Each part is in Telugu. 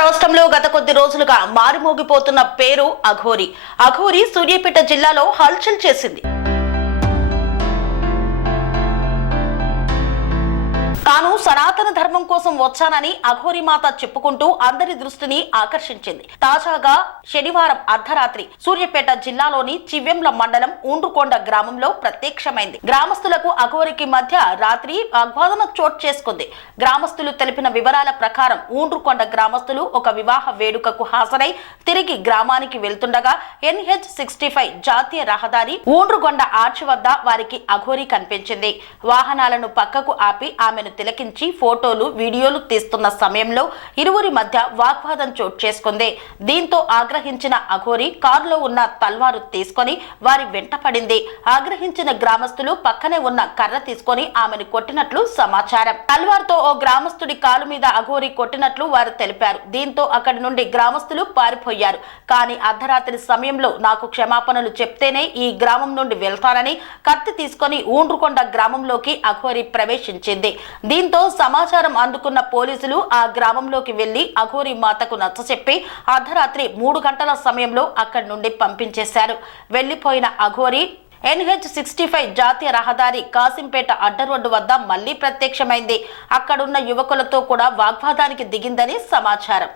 రాష్ట్రంలో గత కొద్ది రోజులుగా మారుమోగిపోతున్న పేరు అఘోరి. అఘోరి సూర్యాపేట జిల్లాలో హల్చల్ చేసింది. తాను సనాతన ధర్మం కోసం వచ్చానని అఘోరి మాత చెప్పుకుంటూ అందరి దృష్టిని ఆకర్షించింది. తాజాగా శనివారం అర్ధరాత్రి సూర్యాపేట జిల్లాలోని చివ్వెంల మండలం ఊండ్రుకొండ గ్రామంలో ప్రత్యక్షమైంది. గ్రామస్తులకు అఘోరికి మధ్య రాత్రి వాగ్వాదన చోటు చేసుకుంది. గ్రామస్తులు తెలిపిన వివరాల ప్రకారం ఊండ్రుకొండ గ్రామస్తులు ఒక వివాహ వేడుకకు హాజరై తిరిగి గ్రామానికి వెళ్తుండగా NH65 జాతీయ రహదారి ఊండ్రుకొండ ఆర్చి వద్ద వారికి అఘోరి కనిపించింది. వాహనాలను పక్కకు ఆపి ఆమెను తిలకించి ఫోటోలు వీడియోలు తీస్తున్న సమయంలో ఇరువురి మధ్య వాగ్వాదం చోటు చేసుకుంది. దీంతో ఆగ్రహించిన అఘోరి కారులో ఉన్న తల్వారు తీసుకొని వారి వెంట పడింది. ఆగ్రహించిన గ్రామస్తులు పక్కనే ఉన్న కర్ర తీసుకొని ఆమెను కొట్టినట్లు సమాచారం. తల్వార్తో ఓ గ్రామస్తుడి కాలు మీద అఘోరి కొట్టినట్లు వారు తెలిపారు. దీంతో అక్కడి నుండి గ్రామస్తులు పారిపోయారు. కానీ అర్ధరాత్రి సమయంలో నాకు క్షమాపణలు చెప్తేనే ఈ గ్రామం నుండి వెళ్తానని కత్తి తీసుకొని ఊండ్రుకొండ గ్రామంలోకి అఘోరి ప్రవేశించింది. దీంతో సమాచారం అందుకున్న పోలీసులు ఆ గ్రామంలోకి వెళ్లి అఘోరి మాతకు నచ్చచెప్పి అర్ధరాత్రి 3 గంటల సమయంలో అక్కడి నుండి పంపించేశారు. వెళ్లిపోయిన అఘోరి NH65 జాతీయ రహదారి కాసింపేట అడ్డరోడ్డు వద్ద మళ్లీ ప్రత్యక్షమైంది. అక్కడున్న యువకులతో కూడా వాగ్వాదానికి దిగిందని సమాచారం.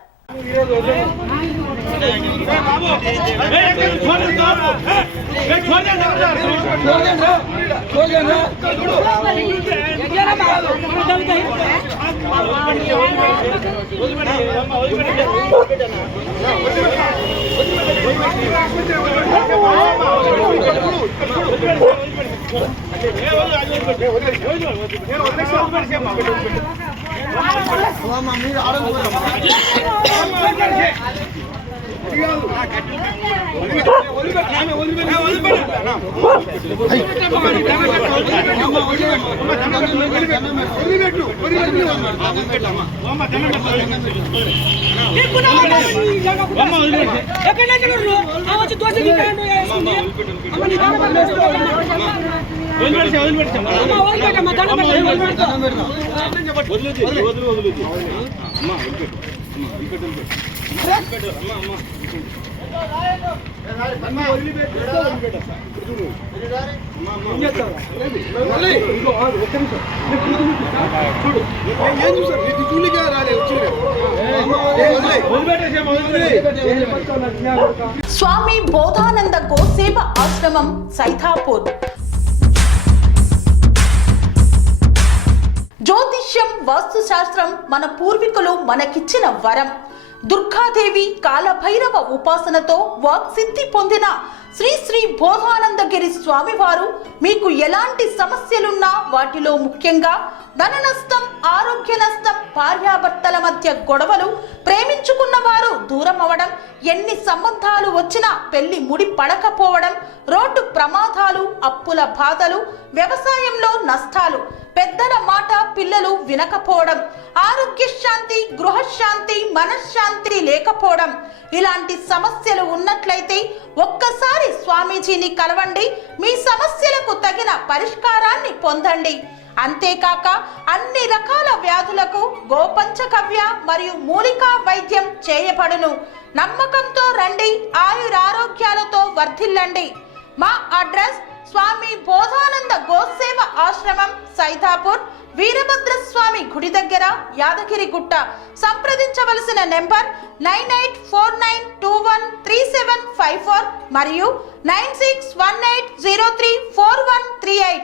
స్వామి బోధానంద గోసేవ ఆశ్రమం సైథాపూర్. జ్యోతిష్యం, వాస్తుశాస్త్రం మన పూర్వీకులు మనకిచ్చిన వరం. దుర్గాదేవి, కాలభైరవ ఉపాసనతో వాక్సిద్ధి పొందిన శ్రీ శ్రీ బోధానందగిరి స్వామివారు మీకు ఎలాంటి సమస్యలున్నా, వాటిలో ముఖ్యంగా ధన నష్టం, ఆరోగ్య నష్టం, భార్యాభర్తల మధ్య గొడవలు, ప్రేమించుకున్న వారు దూరం అవడం, ఎన్ని సంబంధాలు వచ్చినా పెళ్లి ముడి పడకపోవడం, రోడ్డు ప్రమాదాలు, అప్పుల బాధలు, వ్యవసాయంలో నష్టాలు, పెద్దల మాట పిల్లలు వినకపోవడం, ఆరోగ్య శాంతి, గృహశాంతి, మనశ్శాంతి లేకపోవడం, ఇలాంటి సమస్యలు ఉన్నట్లయితే ఒక్కసారి స్వామీజీని కలవండి. మీ సమస్యలకు తగిన పరిష్కారాన్ని పొందండి. అంతేకాక అన్ని రకాల వ్యాధులకు గోపంచగవ్య మరియు మూలికా వైద్యం చేయబడును. నమ్మకంతో రండి, ఆయురారోగ్యాలతో వర్ధిల్లండి. మా అడ్రస్ స్వామి బోధానంద గోసేవ ఆశ్రమం, సైథాపూర్, వీరభద్రస్వామి గుడి దగ్గర, యాదగిరిగుట్ట. సంప్రదించవలసిన నెంబర్ 9849213754 మరియు 9618034138.